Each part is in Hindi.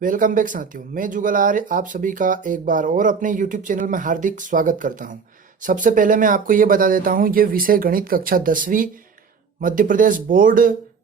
वेलकम बैक साथियों, मैं जुगल आर्य आप सभी का एक बार और अपने YouTube चैनल में हार्दिक स्वागत करता हूं। सबसे पहले मैं आपको ये बता देता हूं, ये विषय गणित कक्षा 10वीं मध्य प्रदेश बोर्ड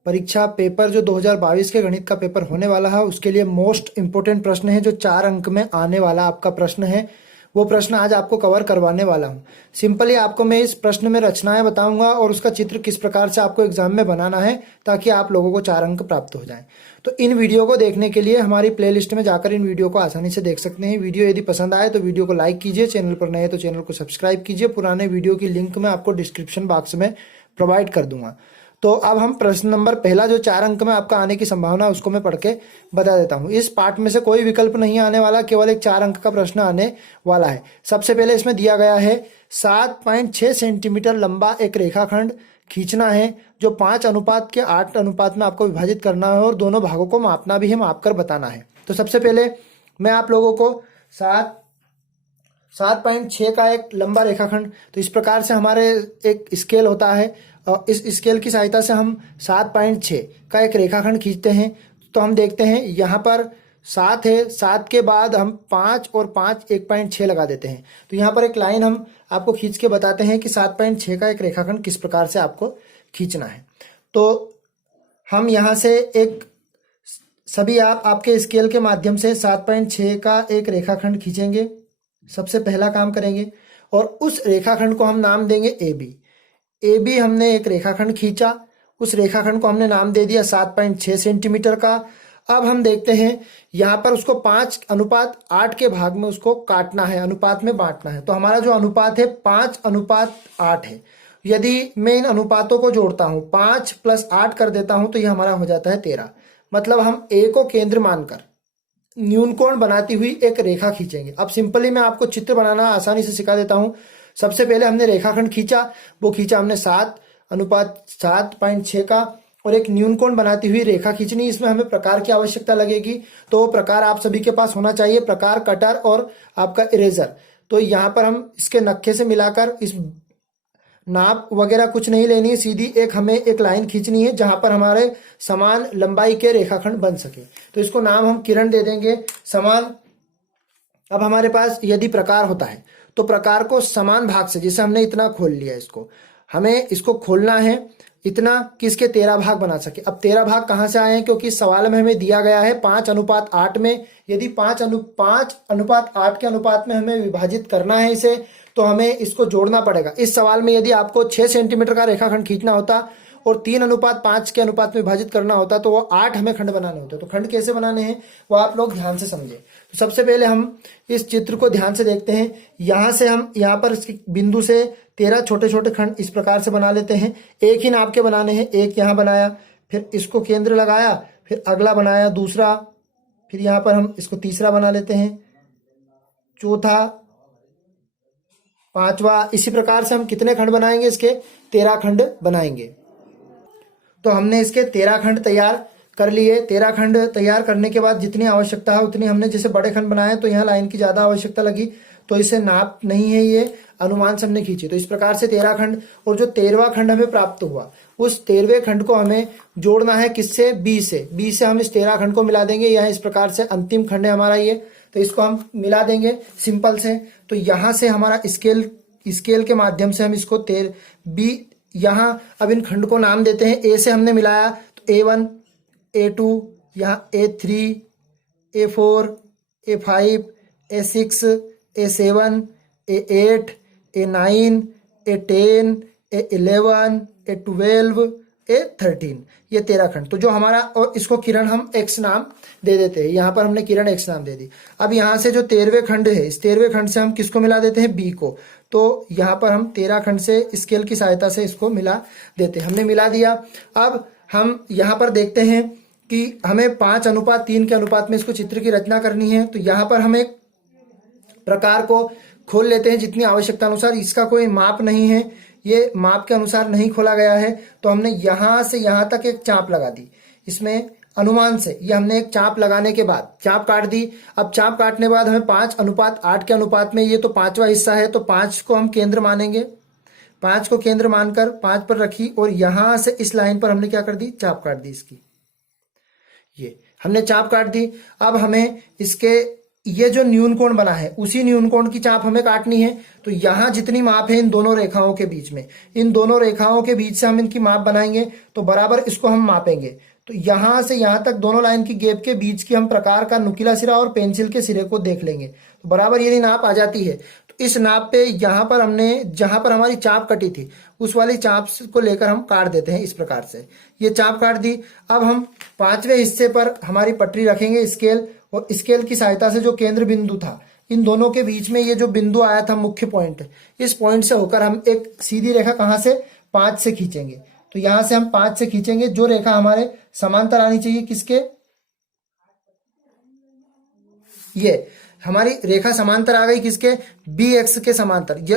परीक्षा पेपर जो 2022 के गणित का पेपर होने वाला है, उसके लिए मोस्ट इंपोर्टेंट प्रश्न है जो 4 अंक में आने वाला आपका प्रश्न है। वो प्रश्न आज आपको कवर करवाने वाला हूँ। सिंपली आपको मैं इस प्रश्न में रचनाएं बताऊंगा और उसका चित्र किस प्रकार से आपको एग्जाम में बनाना है ताकि आप लोगों को 4 अंक प्राप्त हो जाएं। तो इन वीडियो को देखने के लिए हमारी प्लेलिस्ट में जाकर इन वीडियो को आसानी से देख सकते हैं। वीडियो यदि पसंद आए तो वीडियो को लाइक कीजिए, चैनल पर नए हैं तो चैनल को सब्सक्राइब कीजिए। पुराने वीडियो की लिंक मैं आपको डिस्क्रिप्शन बॉक्स में प्रोवाइड कर दूंगा। तो अब हम प्रश्न नंबर पहला जो 4 अंक में आपका आने की संभावना है उसको मैं पढ़ के बता देता हूं। इस पार्ट में से कोई विकल्प नहीं आने वाला, केवल एक 4 अंक का प्रश्न आने वाला है। सबसे पहले इसमें दिया गया है 7.6 सेंटीमीटर लंबा एक रेखाखंड खींचना है जो 5:8 अनुपात में आपको विभाजित करना है और दोनों भागों को मापना भी है, मापकर बताना है। तो सबसे पहले मैं आप लोगों को 7.6 का एक लंबा रेखाखंड, तो इस प्रकार से हमारे एक स्केल होता है और इस स्केल की सहायता से हम 7.6 का एक रेखाखंड खींचते हैं। तो हम देखते हैं यहाँ पर 7 है, 7 के बाद हम 5 और 5 1.6 लगा देते हैं। तो यहाँ पर एक लाइन हम आपको खींच के बताते हैं कि 7.6 का एक रेखाखंड किस प्रकार से आपको खींचना है। तो हम यहाँ से एक सभी आपके स्केल के माध्यम से 7.6 का एक रेखाखंड खींचेंगे। सबसे पहला काम करेंगे और उस रेखाखंड को हम नाम देंगे ए बी हमने एक रेखाखंड खींचा, उस रेखाखंड को हमने नाम दे दिया 7.6 सेंटीमीटर का। अब हम देखते हैं यहाँ पर उसको 5:8 के भाग में उसको काटना है, अनुपात में बांटना है। तो हमारा जो अनुपात है 5:8 है। यदि मैं इन अनुपातों को जोड़ता हूं, 5 + 8 कर देता हूं तो यह हमारा हो जाता है 13। मतलब हम ए को केंद्र मानकर न्यूनकोण बनाती हुई एक रेखा खींचेंगे। अब सिंपली मैं आपको चित्र बनाना आसानी से सिखा देता हूं। सबसे पहले हमने रेखाखंड खींचा, वो खींचा हमने 7:7.6 का और एक न्यूनकोण बनाती हुई रेखा खींचनी। इसमें हमें प्रकार की आवश्यकता लगेगी, तो प्रकार आप सभी के पास होना चाहिए, प्रकार, कटर और आपका इरेजर। तो यहाँ पर हम इसके नक्शे से मिलाकर इस नाप वगैरह कुछ नहीं लेनी है, सीधी हमें एक लाइन खींचनी है जहां पर हमारे समान लंबाई के रेखाखंड बन सके। तो इसको नाम हम किरण दे देंगे, समान। अब हमारे पास यदि प्रकार होता है तो प्रकार को समान भाग से, जैसे हमने इतना खोल लिया, इसको हमें इसको खोलना है इतना कि इसके 13 भाग बना सके। अब 13 भाग कहां से आए हैं, क्योंकि इस सवाल में हमें दिया गया है 5:8 में। यदि 5:8 के अनुपात में हमें विभाजित करना है इसे, तो हमें इसको जोड़ना पड़ेगा। इस सवाल में यदि आपको 6 सेंटीमीटर का रेखाखंड खींचना होता और 3:5 के अनुपात में विभाजित करना होता तो वो 8 हमें खंड बनाने होते। तो खंड कैसे बनाने हैं वो आप लोग ध्यान से समझे। तो सबसे पहले हम इस चित्र को ध्यान से देखते हैं। यहां से हम यहाँ पर इसके बिंदु से 13 छोटे छोटे खंड इस प्रकार से बना लेते हैं। एक ही नाप के बनाने हैं। एक यहाँ बनाया, फिर इसको केंद्र लगाया, फिर अगला बनाया दूसरा, फिर यहाँ पर हम इसको तीसरा बना लेते हैं, चौथा, पांचवा। इसी प्रकार से हम कितने खंड बनाएंगे, इसके 13 खंड बनाएंगे। तो हमने इसके 13 खंड तैयार कर लिए। 13 खंड तैयार करने के बाद जितनी आवश्यकता है उतनी हमने, जैसे बड़े खंड बनाए तो यहाँ लाइन की ज्यादा आवश्यकता लगी, तो इसे नाप नहीं है, ये अनुमान से हमने खींची। तो इस प्रकार से 13 खंड, और जो 13वां खंड हमें प्राप्त हुआ उस 13वें खंड को हमें जोड़ना है किससे, बी से। बी से हम इस 13 खंड को मिला देंगे। यह इस प्रकार से अंतिम खंड है हमारा ये, तो इसको हम मिला देंगे सिंपल से। तो यहां से हमारा स्केल के माध्यम से हम इसको बी, यहाँ अब इन खंड को नाम देते हैं। ए से हमने मिलाया तो A1, A2, यहाँ A3, A4, A5, A6, A7, A8, A9, A10, A11, A12, A13, ये 13 खंड। तो जो हमारा, और इसको किरण हम X नाम दे देते हैं। यहाँ पर हमने किरण X नाम दे दी। अब यहाँ से जो 13वें खंड है, इस 13वें खंड से हम किसको मिला देते हैं, B को। तो यहाँ पर हम 13 खंड से स्केल की सहायता से इसको मिला देते हैं। हमने मिला दिया। अब हम यहाँ पर देखते हैं कि हमें 5:3 के अनुपात में इसको चित्र की रचना करनी है। तो यहाँ पर हम एक प्रकार को खोल लेते हैं जितनी आवश्यकता अनुसार। इसका कोई माप नहीं है, ये माप के अनुसार नहीं खोला गया है। तो हमने यहां से यहां तक एक चाप लगा दी। इसमें अनुमान से ये हमने एक चाप लगाने के बाद चाप काट दी। अब चाप काटने के बाद हमें 5:8 के अनुपात में, ये तो 5वां हिस्सा है, तो 5 को हम केंद्र मानेंगे। 5 को केंद्र मानकर 5 पर रखी और यहां से इस लाइन पर हमने क्या कर दी, चाप काट दी इसकी। ये हमने चाप काट दी। अब हमें इसके ये जो न्यून कोण बना है उसी न्यून कोण की चाप हमें काटनी है। तो यहाँ जितनी माप है इन दोनों रेखाओं के बीच में, इन दोनों रेखाओं के बीच से हम इनकी माप बनाएंगे। तो बराबर इसको हम मापेंगे। तो यहां से यहां तक दोनों लाइन की गैप के बीच की हम प्रकार का नुकीला सिरा और पेंसिल के सिरे को देख लेंगे। तो बराबर यदि नाप आ जाती है तो इस नाप पे यहाँ पर हमने जहां पर हमारी चाप कटी थी उस वाली चाप को लेकर हम काट देते हैं। इस प्रकार से ये चाप काट दी। अब हम 5वें हिस्से पर हमारी पटरी रखेंगे स्केल, और स्केल की सहायता से जो केंद्र बिंदु था इन दोनों के बीच में ये जो बिंदु आया था मुख्य पॉइंट, इस पॉइंट से होकर हम एक सीधी रेखा कहां से 5 से खींचेंगे। तो यहां से हम 5 से खींचेंगे। जो रेखा हमारे समांतर आनी चाहिए किसके, ये हमारी रेखा समांतर आ गई किसके, बी एक्स के समांतर। ये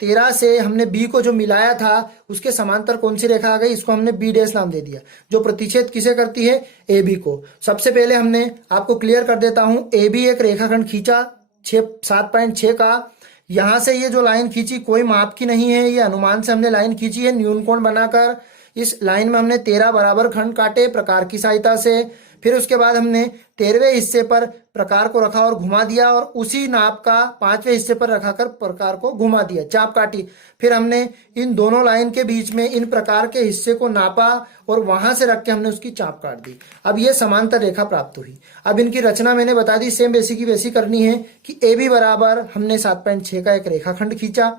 A13 से हमने बी को जो मिलाया था उसके समांतर कौन सी रेखा आ गई, इसको हमने बी डैश नाम दे दिया, जो प्रतिच्छेद किसे करती है, ए बी को। सबसे पहले हमने आपको क्लियर कर देता हूं, ए बी एक रेखाखंड खींचा 7.6 का। यहां से ये जो लाइन खींची कोई माप की नहीं है, ये अनुमान से हमने लाइन खींची है न्यून कोण बनाकर। इस लाइन में हमने 13 बराबर खंड काटे प्रकार की सहायता से। फिर उसके बाद हमने 13वें हिस्से पर प्रकार को रखा और घुमा दिया, और उसी नाप का 5वें हिस्से पर रखाकर प्रकार को घुमा दिया, चाप काटी। फिर हमने इन दोनों लाइन के बीच में इन प्रकार के हिस्से को नापा और वहां से रख के हमने उसकी चाप काट दी। अब ये समांतर रेखा प्राप्त हुई। अब इनकी रचना मैंने बता दी, सेम वैसी की वैसी करनी है कि ए बी बराबर हमने 7.6 का एक रेखाखंड खींचा।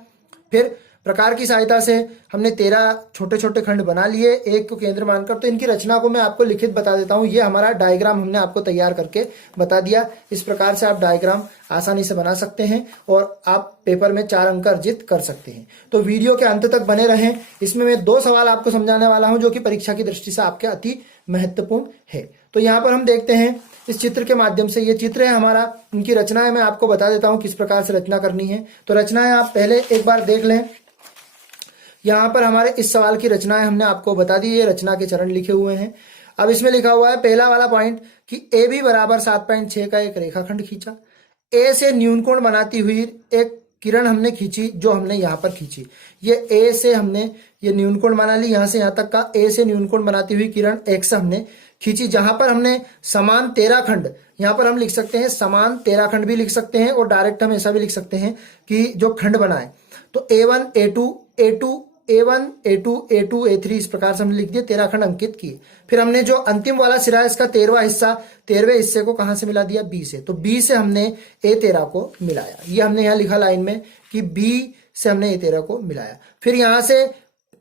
फिर प्रकार की सहायता से हमने 13 छोटे छोटे खंड बना लिए, एक को केंद्र मानकर। तो इनकी रचना को मैं आपको लिखित बता देता हूं। ये हमारा डायग्राम हमने आपको तैयार करके बता दिया। इस प्रकार से आप डायग्राम आसानी से बना सकते हैं और आप पेपर में 4 अंक अर्जित कर सकते हैं। तो वीडियो के अंत तक बने रहें। इसमें मैं 2 सवाल आपको समझाने वाला हूं जो कि परीक्षा की दृष्टि से आपके अति महत्वपूर्ण है। तो यहाँ पर हम देखते हैं इस चित्र के माध्यम से, ये चित्र है हमारा, इनकी रचनाएं मैं आपको बता देता हूं किस प्रकार से रचना करनी है। तो रचनाएं आप पहले एक बार देख लें। यहाँ पर हमारे इस सवाल की रचनाएं हमने आपको बता दी, ये रचना के चरण लिखे हुए हैं। अब इसमें लिखा हुआ है पहला वाला पॉइंट कि ए बी बराबर 7.6 का एक रेखाखंड खींचा। ए से न्यून कोण बनाती हुई एक किरण हमने खींची, जो हमने यहाँ पर खींची। ये ए से हमने ये न्यून कोण बना ली, यहाँ से यहाँ तक का ए से न्यून कोण बनाती हुई किरण एक्स हमने खींची, जहां पर हमने समान 13 खंड, यहाँ पर हम लिख सकते हैं समान 13 खंड भी लिख सकते हैं, और डायरेक्ट हम ऐसा भी लिख सकते हैं कि जो खंड बनाए तो A1 A2 A2 A1 A2 A2 A3 इस प्रकार से हमने लिख दिए, 13 खंड अंकित किए। फिर हमने जो अंतिम वाला सिरा है इसका 13वां हिस्सा, 13वें हिस्से को कहां से मिला दिया, B से। तो B से हमने A13 को मिलाया। ये हमने यहाँ लिखा लाइन में कि B से हमने A13 को मिलाया। फिर यहां से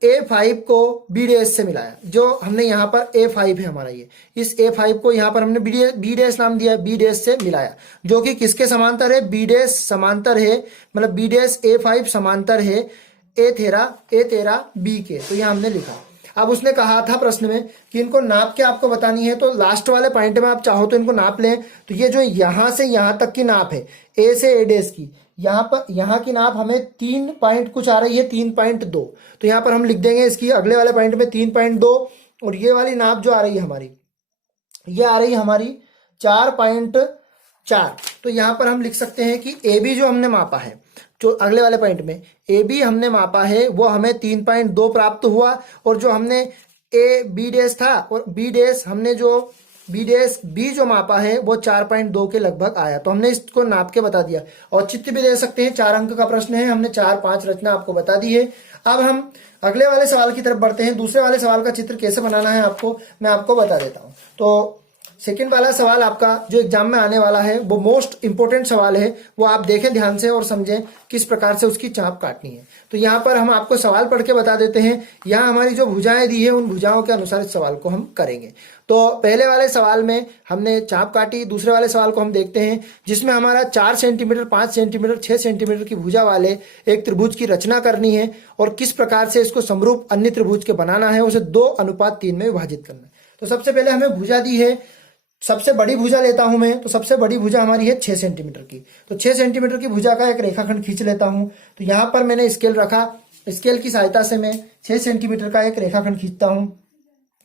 A5 को B डैश से मिलाया, जो हमने यहाँ पर A5 है हमारा, ये इस A5 को यहाँ पर हमने B डैश नाम दिया, B डैश से मिलाया, जो कि किसके समांतर है, B डैश समांतर है, मतलब B डैश A5 समांतर है A13 B के। तो यहाँ हमने लिखा। अब उसने कहा था प्रश्न में कि इनको नाप के आपको बतानी है, तो लास्ट वाले पॉइंट में आप चाहो तो इनको नाप लें। तो ये जो यहां से यहां तक की नाप है A से A डैश की, यहाँ पर यहाँ की नाप हमें 3 पॉइंट कुछ आ रही है, 3.2। तो यहाँ पर हम लिख देंगे इसकी अगले वाले पॉइंट में 3.2, और ये वाली नाप जो आ रही है हमारी, ये आ रही है हमारी 4.4। तो यहाँ पर हम लिख सकते हैं कि ए बी जो हमने मापा है, जो अगले वाले पॉइंट में ए बी हमने मापा है वो हमें 3.2 प्राप्त हुआ, और जो हमने ए बी डैश था और बी डैश हमने जो बी डैश बी जो मापा है वो 4.2 के लगभग आया। तो हमने इसको नाप के बता दिया। औचित्य भी दे सकते हैं, 4 अंक का प्रश्न है, हमने 4-5 रचना आपको बता दी है। अब हम अगले वाले सवाल की तरफ बढ़ते हैं। दूसरे वाले सवाल का चित्र कैसे बनाना है आपको मैं आपको बता देता हूं। तो सेकंड वाला सवाल आपका जो एग्जाम में आने वाला है वो मोस्ट इंपोर्टेंट सवाल है, वो आप देखें ध्यान से और समझें किस प्रकार से उसकी चाप काटनी है। तो यहाँ पर हम आपको सवाल पढ़ के बता देते हैं। यहाँ हमारी जो भुजाएं दी है उन भुजाओं के अनुसार इस सवाल को हम करेंगे। तो पहले वाले सवाल में हमने चाप काटी, दूसरे वाले सवाल को हम देखते हैं जिसमें हमारा 4 सेंटीमीटर 5 सेंटीमीटर 6 सेंटीमीटर की भुजा वाले एक त्रिभुज की रचना करनी है, और किस प्रकार से इसको समरूप अन्य त्रिभुज के बनाना है, उसे 2:3 में विभाजित करना है। तो सबसे पहले हमें भुजा दी है, सबसे बड़ी भुजा लेता हूं मैं। तो सबसे बड़ी भुजा हमारी है 6 सेंटीमीटर की। तो 6 सेंटीमीटर की भुजा का एक रेखाखंड खींच लेता हूं। तो यहां पर मैंने स्केल रखा, स्केल की सहायता से मैं 6 सेंटीमीटर का एक रेखाखंड खींचता हूं।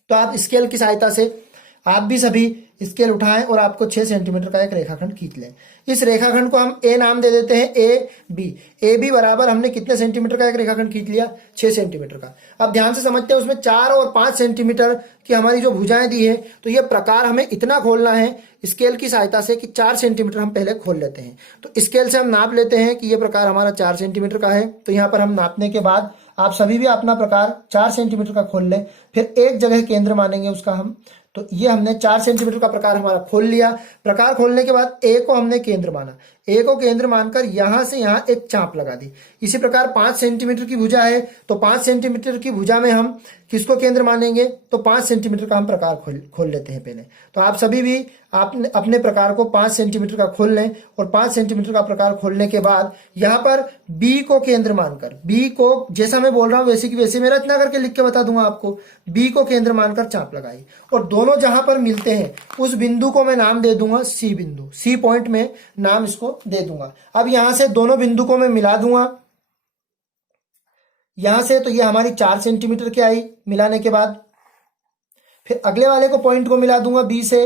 तो आप स्केल की सहायता से आप भी सभी स्केल उठाएं और आपको 6 सेंटीमीटर का एक रेखाखंड खींच लें। इस रेखाखंड को हम ए नाम दे देते हैं, ए बी बराबर हमने कितने सेंटीमीटर का एक रेखाखंड खींच लिया, 6 सेंटीमीटर का। अब ध्यान से समझते हैं, उसमें 4 और 5 सेंटीमीटर की हमारी जो भुजाएं दी है, तो ये प्रकार हमें इतना खोलना है स्केल की सहायता से कि 4 सेंटीमीटर हम पहले खोल लेते हैं। तो स्केल से हम नाप लेते हैं कि ये प्रकार हमारा 4 सेंटीमीटर का है। तो यहाँ पर हम नापने के बाद आप सभी भी अपना प्रकार 4 सेंटीमीटर का खोल लें, फिर एक जगह केंद्र मानेंगे उसका हम। तो ये हमने 4 सेंटीमीटर का प्रकार हमारा खोल लिया। प्रकार खोलने के बाद ए को हमने केंद्र माना, ए को केंद्र मानकर यहां से यहां एक चाप लगा दी। इसी प्रकार 5 सेंटीमीटर की भुजा है, तो 5 सेंटीमीटर की भुजा में हम किसको केंद्र मानेंगे, तो 5 सेंटीमीटर का हम प्रकार खोल लेते हैं पहले। तो आप सभी भी आपने अपने प्रकार को 5 सेंटीमीटर का खोल लें, और 5 सेंटीमीटर का प्रकार खोलने के बाद यहां पर बी को केंद्र मानकर, बी को जैसा मैं बोल रहा हूं वैसे की वैसे मैं रचना करके लिख के बता दूंगा आपको, बी को केंद्र मानकर चाप लगाई, और दोनों जहां पर मिलते हैं उस बिंदु को मैं नाम दे दूंगा सी बिंदु, सी पॉइंट में नाम इसको दे दूंगा। अब यहां से दोनों बिंदु को मैं मिला दूंगा यहां से, तो ये हमारी 4 सेंटीमीटर की आई मिलाने के बाद। फिर अगले वाले को पॉइंट को मिला दूंगा बी से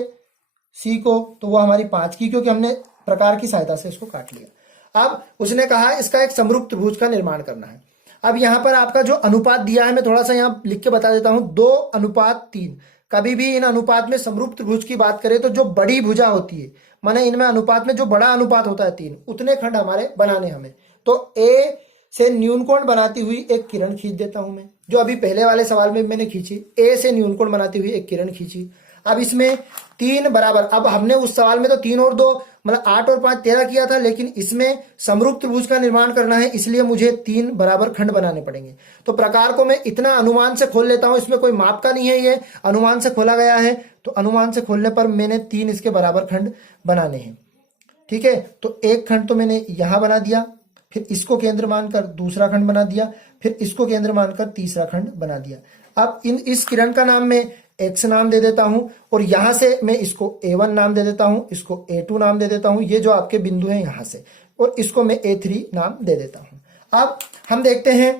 सी को, तो वो हमारी 5 की, क्योंकि हमने प्रकार की सहायता से इसको काट लिया। अब उसने कहा इसका एक समरूप त्रिभुज का निर्माण करना है। अब यहां पर आपका जो अनुपात दिया है मैं थोड़ा सा यहां लिख के बता देता हूं, 2:3। कभी भी इन अनुपात में समरूप त्रिभुज की बात करें तो जो बड़ी भुजा होती है, माने इनमें अनुपात में जो बड़ा अनुपात होता है 3, उतने खंड हमारे बनाने हमें। तो ए से न्यून कोण बनाती हुई एक किरण खींच देता हूं मैं, जो अभी पहले वाले सवाल में मैंने खींची, ए से न्यून कोण बनाती हुई एक किरण खींची। अब इसमें 3 बराबर, अब हमने उस सवाल में तो 3 और 2 मतलब 8 और 5 13 किया था, लेकिन इसमें समरूप त्रिभुज का निर्माण करना है, इसलिए मुझे 3 बराबर खंड बनाने पड़ेंगे। तो प्रकार को मैं इतना अनुमान से खोल लेता हूं, इसमें कोई माप का नहीं है, ये अनुमान से खोला गया है। तो अनुमान से खोलने पर मैंने 3 इसके बराबर खंड बनाने हैं, ठीक है। तो एक खंड तो मैंने यहां बना दिया, फिर इसको केंद्र मानकर दूसरा खंड बना दिया, फिर इसको केंद्र मानकर तीसरा खंड बना दिया। अब इस किरण का नाम मैं एक्स नाम दे देता हूं, और यहां से मैं इसको A1 नाम दे देता हूं, इसको A2 नाम दे देता हूं, ये जो आपके बिंदु हैं यहां से, और इसको मैं A3 नाम दे देता हूं। अब हम देखते हैं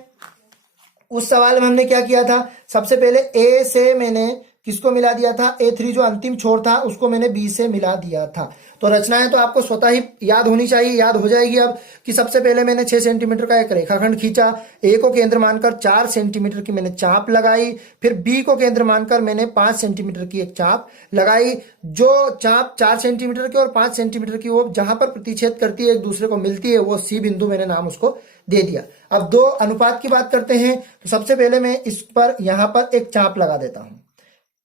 उस सवाल में हमने क्या किया था। सबसे पहले ए से मैंने किसको मिला दिया था, A3 जो अंतिम छोर था उसको मैंने बी से मिला दिया था। तो रचनाएं तो आपको स्वतः ही याद होनी चाहिए, याद हो जाएगी अब, कि सबसे पहले मैंने 6 सेंटीमीटर का एक रेखाखंड खींचा, ए को केंद्र मानकर 4 सेंटीमीटर की मैंने चाप लगाई, फिर बी को केंद्र मानकर मैंने 5 सेंटीमीटर की एक चाप लगाई। जो चाप 4 सेंटीमीटर की और 5 सेंटीमीटर की वो जहां पर प्रतिच्छेद करती है, एक दूसरे को मिलती है, वो सी बिंदु मैंने नाम उसको दे दिया। अब 2 अनुपात की बात करते हैं, तो सबसे पहले मैं इस पर यहां पर एक चाप लगा देता हूं,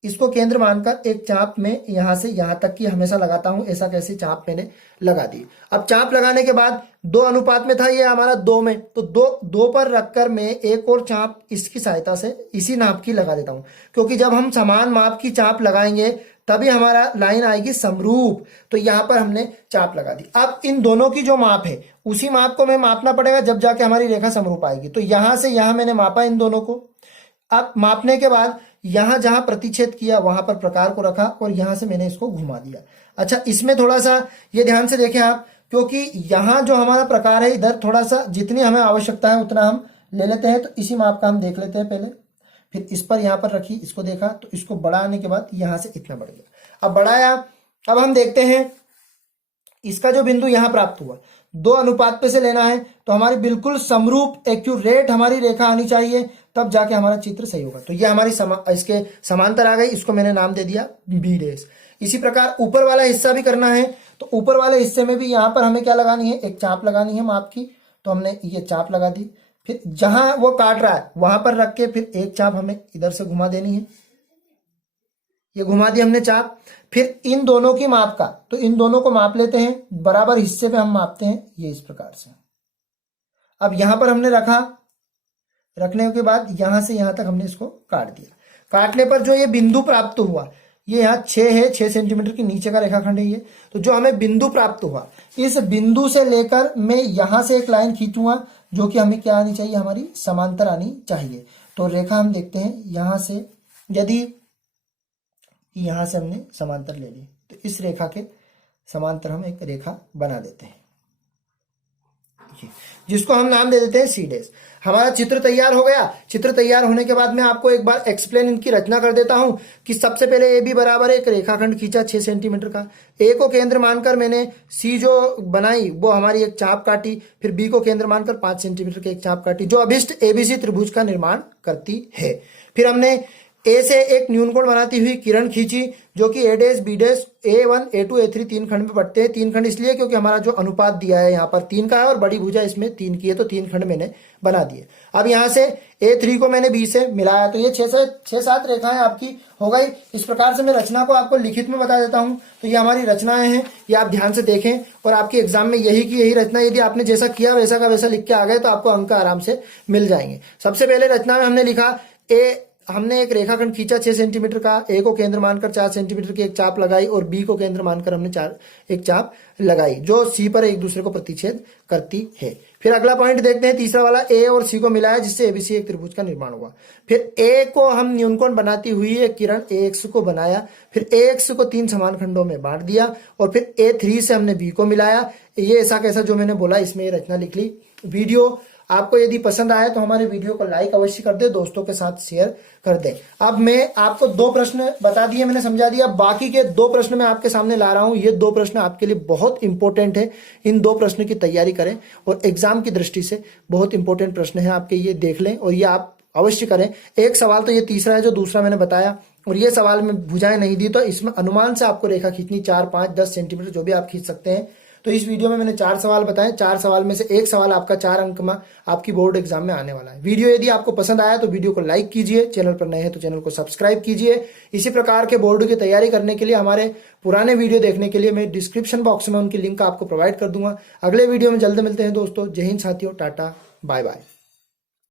इसको केंद्र मानकर एक चाप में यहां से यहां तक की हमेशा लगाता हूं, ऐसा कैसी चाप मैंने लगा दी। अब चाप लगाने के बाद 2 अनुपात में था ये हमारा 2 में, तो 2 पर रखकर मैं एक और चाप इसकी सहायता से इसी नाप की लगा देता हूं, क्योंकि जब हम समान माप की चाप लगाएंगे तभी हमारा लाइन आएगी समरूप। तो यहां पर हमने चाप लगा दी। अब इन दोनों की जो माप है उसी माप को मैं मापना पड़ेगा जब जाके हमारी रेखा समरूप आएगी। तो यहां से यहां मैंने मापा इन दोनों को। अब मापने के बाद यहां जहां प्रतिच्छेद किया वहां पर प्रकार को रखा, और यहां से मैंने इसको घुमा दिया। अच्छा, इसमें थोड़ा सा ये ध्यान से देखें आप, क्योंकि यहां जो हमारा प्रकार है इधर थोड़ा सा जितनी हमें आवश्यकता है उतना हम ले लेते हैं। तो इसी माप का हम देख लेते हैं पहले, फिर इस पर यहां पर रखी, इसको देखा, तो इसको बढ़ाने के बाद यहां से इतना बढ़ गया। अब बढ़ाया, अब हम देखते हैं इसका जो बिंदु यहां प्राप्त हुआ 2 अनुपात पे से लेना है, तो हमारी बिल्कुल समरूप एक्यूरेट हमारी रेखा आनी चाहिए, तब जाके हमारा चित्र सही होगा। तो ये हमारी इसके समांतर आ गई, इसको मैंने नाम दे दिया बी डैश। इसी प्रकार ऊपर वाला हिस्सा भी करना है, तो ऊपर वाले हिस्से में भी यहां पर हमें क्या लगानी है, एक चाप लगानी है माप की। तो हमने ये चाप लगा दी, फिर जहां वो काट रहा है वहां पर रख के फिर एक चाप हमें इधर से घुमा देनी है, ये घुमा दी हमने चाप। फिर इन दोनों की माप का, तो इन दोनों को माप लेते हैं, बराबर हिस्से पे हम मापते हैं, ये इस प्रकार से। अब यहां पर हमने रखा, रखने के बाद यहां से यहां तक हमने इसको काट दिया। काटने पर जो ये बिंदु प्राप्त हुआ, ये यहाँ 6 है, 6 सेंटीमीटर के नीचे का रेखाखंड है ये। तो जो हमें बिंदु प्राप्त हुआ, इस बिंदु से लेकर मैं यहां से एक लाइन खींचूंगा, जो कि हमें क्या आनी चाहिए, हमारी समांतर आनी चाहिए। तो रेखा हम देखते हैं यहां से, यदि यहां से हमने समांतर ले ली, तो इस रेखा के समांतर हम एक रेखा बना देते हैं, जिसको हम नाम दे देते हैं सी डैश। हमारा चित्र तैयार हो गया। चित्र तैयार होने के बाद मैं आपको एक बार एक्सप्लेन इनकी रचना कर देता हूं कि सबसे पहले ए बी बराबर एक रेखाखंड खींचा 6 सेंटीमीटर का। ए को केंद्र मानकर मैंने सी जो बनाई वो हमारी एक चाप काटी, फिर बी को केंद्र मानकर 5 सेंटीमीटर की एक चाप काटी जो अभिष्ट एबीसी त्रिभुज का निर्माण करती है। फिर हमने ए से एक न्यूनकोण बनाती हुई किरण खींची जो कि ए dash B dash A1 A2 A3 तीन खंड में बंटते हैं। तीन खंड इसलिए क्योंकि हमारा जो अनुपात दिया है यहाँ पर 3 का है और बड़ी भुजा इसमें 3 की है, तो 3 खंड मैंने बना दिए। अब यहाँ से A3 को मैंने B से मिलाया तो ये 6-7 रेखाएं आपकी हो गई। इस प्रकार से मैं रचना को आपको लिखित में बता देता हूँ। तो ये हमारी रचनाएं हैं, ये आप ध्यान से देखें और आपके एग्जाम में यही की यही रचना यदि आपने जैसा किया वैसा का वैसा लिख के आ गए तो आपको अंक आराम से मिल जाएंगे। सबसे पहले रचना में हमने लिखा हमने एक रेखाखंड खींचा 6 सेंटीमीटर का, ए को केंद्र मानकर 4 सेंटीमीटर की एक चाप लगाई और बी को केंद्र मानकर हमने एक चाप लगाई जो सी पर एक दूसरे को प्रतिच्छेद करती है। फिर अगला पॉइंट देखते हैं, तीसरा वाला ए और सी को मिलाया जिससे एबीसी एक त्रिभुज का निर्माण हुआ। फिर ए को हम न्यूनकोण बनाती हुई एक किरण AX को बनाया, फिर AX को 3 समान खंडों में बांट दिया और फिर A3 से हमने बी को मिलाया। ये ऐसा कैसा जो मैंने बोला इसमें ये रचना लिख ली। वीडियो आपको यदि पसंद आए तो हमारे वीडियो को लाइक अवश्य कर दे, दोस्तों के साथ शेयर कर दे। अब मैं आपको 2 प्रश्न बता दिए, मैंने समझा दिया। बाकी के 2 प्रश्न मैं आपके सामने ला रहा हूं। ये 2 प्रश्न आपके लिए बहुत इंपॉर्टेंट है। इन 2 प्रश्न की तैयारी करें और एग्जाम की दृष्टि से बहुत इंपॉर्टेंट प्रश्न है आपके, ये देख लें और ये आप अवश्य करें। एक सवाल तो ये तीसरा है जो दूसरा मैंने बताया, और ये सवाल में भुजाएं नहीं दी तो इसमें अनुमान से आपको रेखा खींचनी 4, 5, 10 सेंटीमीटर जो भी आप खींच सकते हैं। तो इस वीडियो में मैंने 4 सवाल बताए। 4 सवाल में से एक सवाल आपका 4 अंक में आपकी बोर्ड एग्जाम में आने वाला है। वीडियो यदि आपको पसंद आया तो वीडियो को लाइक कीजिए, चैनल पर नए हैं तो चैनल को सब्सक्राइब कीजिए। इसी प्रकार के बोर्ड की तैयारी करने के लिए हमारे पुराने वीडियो देखने के लिए मैं डिस्क्रिप्शन बॉक्स में उनकी लिंक आपको प्रोवाइड कर दूंगा। अगले वीडियो में जल्द मिलते हैं दोस्तों। जय हिंद साथियों, टाटा बाय बाय।